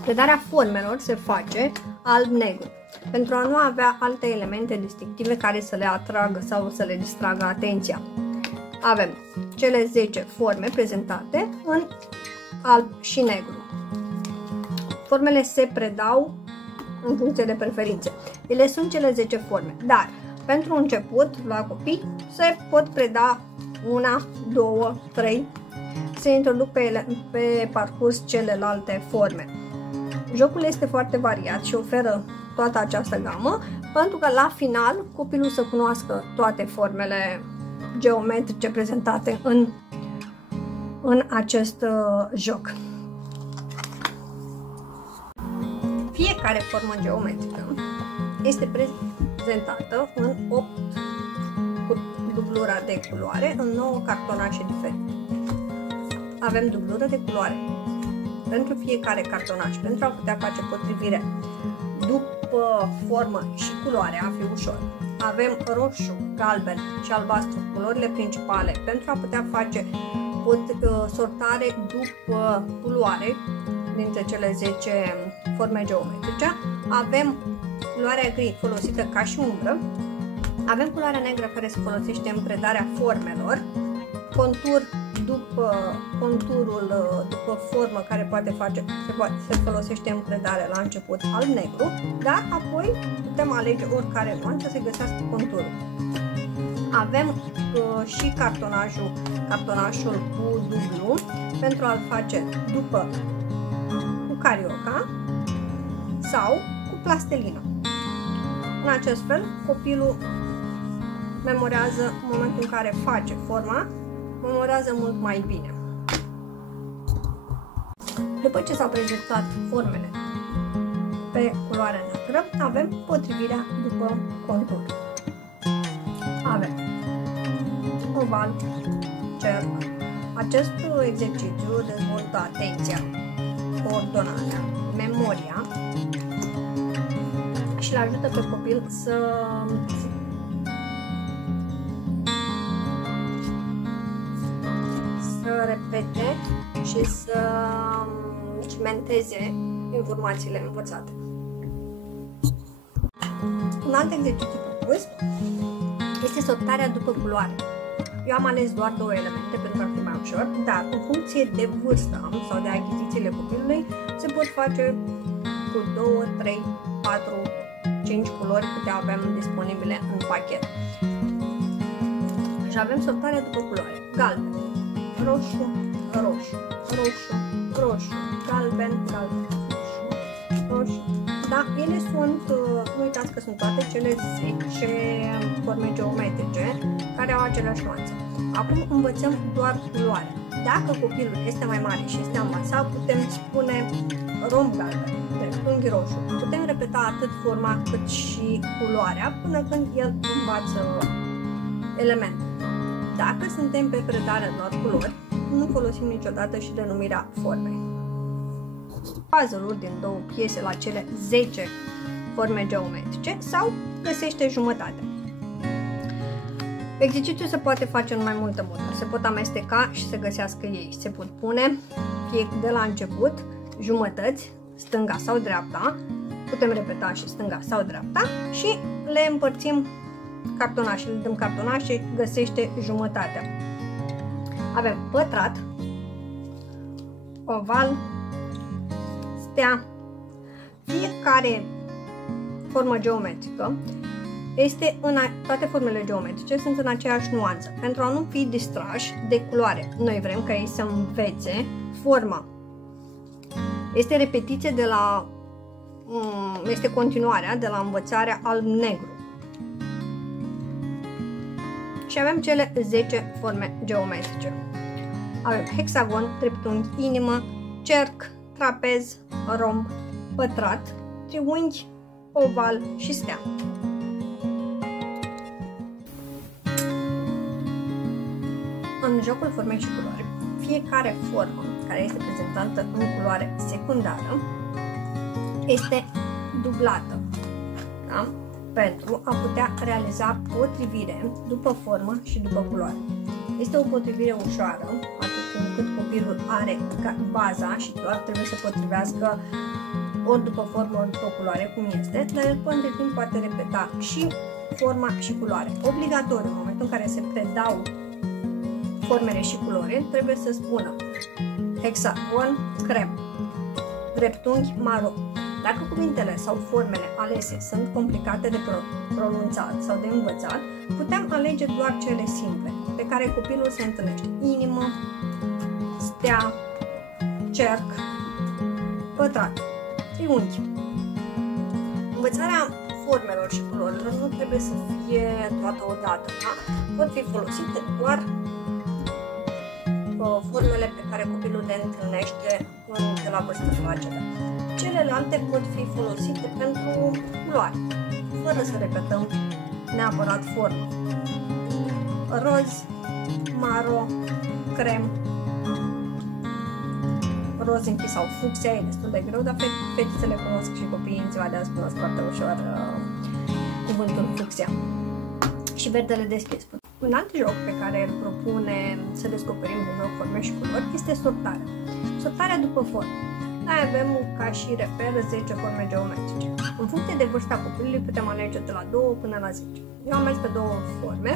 Predarea formelor se face alb-negru, pentru a nu avea alte elemente distinctive care să le atragă sau să le distragă atenția. Avem cele 10 forme prezentate în alb și negru. Formele se predau în funcție de preferințe. Ele sunt cele 10 forme, dar pentru început, la copii, se pot preda 1, 2, 3, se introduc pe parcurs celelalte forme. Jocul este foarte variat și oferă toată această gamă, pentru că la final copilul să cunoască toate formele geometrice prezentate în acest joc. Fiecare formă geometrică este prezentată în 8 cu dublura de culoare în 9 cartonașe diferite. Avem dublură de culoare pentru fiecare cartonaș, pentru a putea face potrivire după formă și culoare, a fi ușor. Avem roșu, galben și albastru, culorile principale, pentru a putea face sortare după culoare dintre cele 10 forme geometrice. Avem culoarea gri folosită ca și umbră. Avem culoarea neagră care se folosește în predarea formelor, conturul după formă care se folosește în predare la început alb-negru, dar apoi putem alege oricare nuanță să găsească conturul. Avem și cartonașul cu dublu pentru a-l face după cu carioca sau cu plastelină. În acest fel, copilul memorează în momentul în care face forma, memorează mult mai bine. După ce s-au prezentat formele pe culoarea neagră, avem potrivirea după contur. Avem oval, cerc. Acest exercițiu dezvoltă atenția, coordonarea, memoria și îl ajută pe copil să repete și să cimenteze informațiile învățate. Un alt exercițiu propus este sortarea după culoare. Eu am ales doar 2 elemente pentru a fi mai ușor, dar în funcție de vârstă sau de achizițiile copilului se pot face cu 2, 3, 4, 5 culori câte avem disponibile în pachet. Și avem sortarea după culoare. Galben, roșu, roșu, roșu, roșu, galben, galben, roșu, roșu. Da, ele sunt, nu uitați că sunt toate cele 10 forme geometrice care au aceleași nuanțe. Acum învățăm doar culoarea. Dacă copilul este mai mare și este avansat, putem spune romb galben, dreptunghi roșu. Putem repeta atât forma cât și culoarea până când el învață elemente. Dacă suntem pe predare doar culori, nu folosim niciodată și denumirea formei. Puzzle-uri din 2 piese la cele 10 forme geometrice sau găsește jumătate. Exercițiul se poate face în mai multe moduri. Se pot amesteca și se găsească ei. Se pot pune fie de la început jumătăți, stânga sau dreapta. Putem repeta și stânga sau dreapta și le împărțim cartonașe. Le dăm cartonașe, găsește jumătatea. Avem pătrat, oval, stea. Fiecare formă geometrică toate formele geometrice sunt în aceeași nuanță. Pentru a nu fi distrași de culoare, noi vrem ca ei să învețe forma. Este repetiție este continuarea de la învățarea alb-negru. Și avem cele 10 forme geometrice. Avem hexagon, dreptunghi, inimă, cerc, trapez, romb, pătrat, triunghi, oval și stea. În jocul formei și culori, fiecare formă care este prezentată în culoare secundară este dublată, da? Pentru a putea realiza potrivire după formă și după culoare. Este o potrivire ușoară, atât timp cât copilul are baza și doar trebuie să potrivească ori după formă, ori după culoare, cum este, dar el între timp poate repeta și forma și culoare. Obligatoriu, în momentul în care se predau formele și culori, trebuie să spună hexagon, crem, dreptunghi, maro. Dacă cuvintele sau formele alese sunt complicate de pronunțat sau de învățat, putem alege doar cele simple, pe care copilul se întâlnește. Inimă, stea, cerc, pătrat, triunghi. Învățarea formelor și culorilor nu trebuie să fie toată odată, da? Pot fi folosite doar formele pe care copilul le întâlnește de la vârstă fragedă. Celelalte pot fi folosite pentru culoare, fără să repetăm neapărat formă. Roz, maro, crem, roz închis sau fucsia e destul de greu, dar fetițele cunosc și copiii în ziua de azi cunosc foarte ușor cuvântul fucsia. Și verdele deschis. Un alt joc pe care îl propune să descoperim din nou forme și culori este sortarea. Sortarea după formă. Noi avem ca și reper 10 forme geometrice. În funcție de vârsta copilului putem alege de la 2 până la 10. Eu am ales pe 2 forme.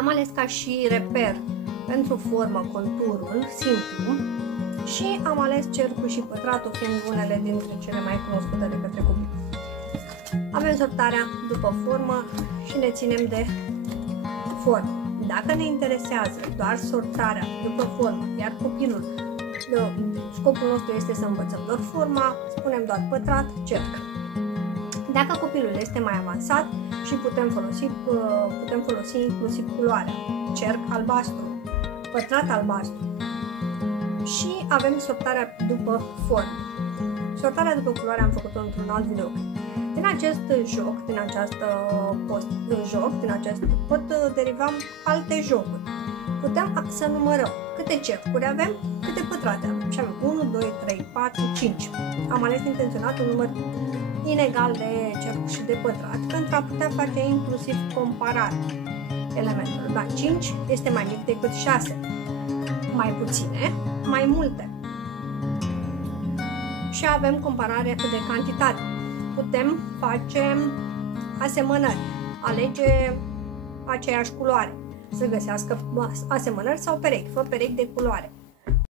Am ales ca și reper pentru formă conturul simplu și am ales cercul și pătratul fiind unele dintre cele mai cunoscute de către copii. Avem sortarea după formă și ne ținem de formă. Dacă ne interesează doar sortarea după formă, iar copilul, scopul nostru este să învățăm doar forma, spunem doar pătrat, cerc. Dacă copilul este mai avansat și putem folosi inclusiv culoarea, cerc albastru, pătrat albastru și avem sortarea după formă. Sortarea după culoare am făcut-o într-un alt video. Din acest joc, din acest pot deriva alte jocuri. Putem să numărăm câte cercuri avem, câte pătrate avem. Și avem 1, 2, 3, 4, 5. Am ales intenționat un număr inegal de cercuri și de pătrat pentru a putea face inclusiv comparare elementelor. Da, 5 este mai mic decât 6. Mai puține, mai multe. Și avem comparare de cantitate. Putem face asemănări, alege aceeași culoare, să găsească asemănări sau perechi, fă perechi de culoare.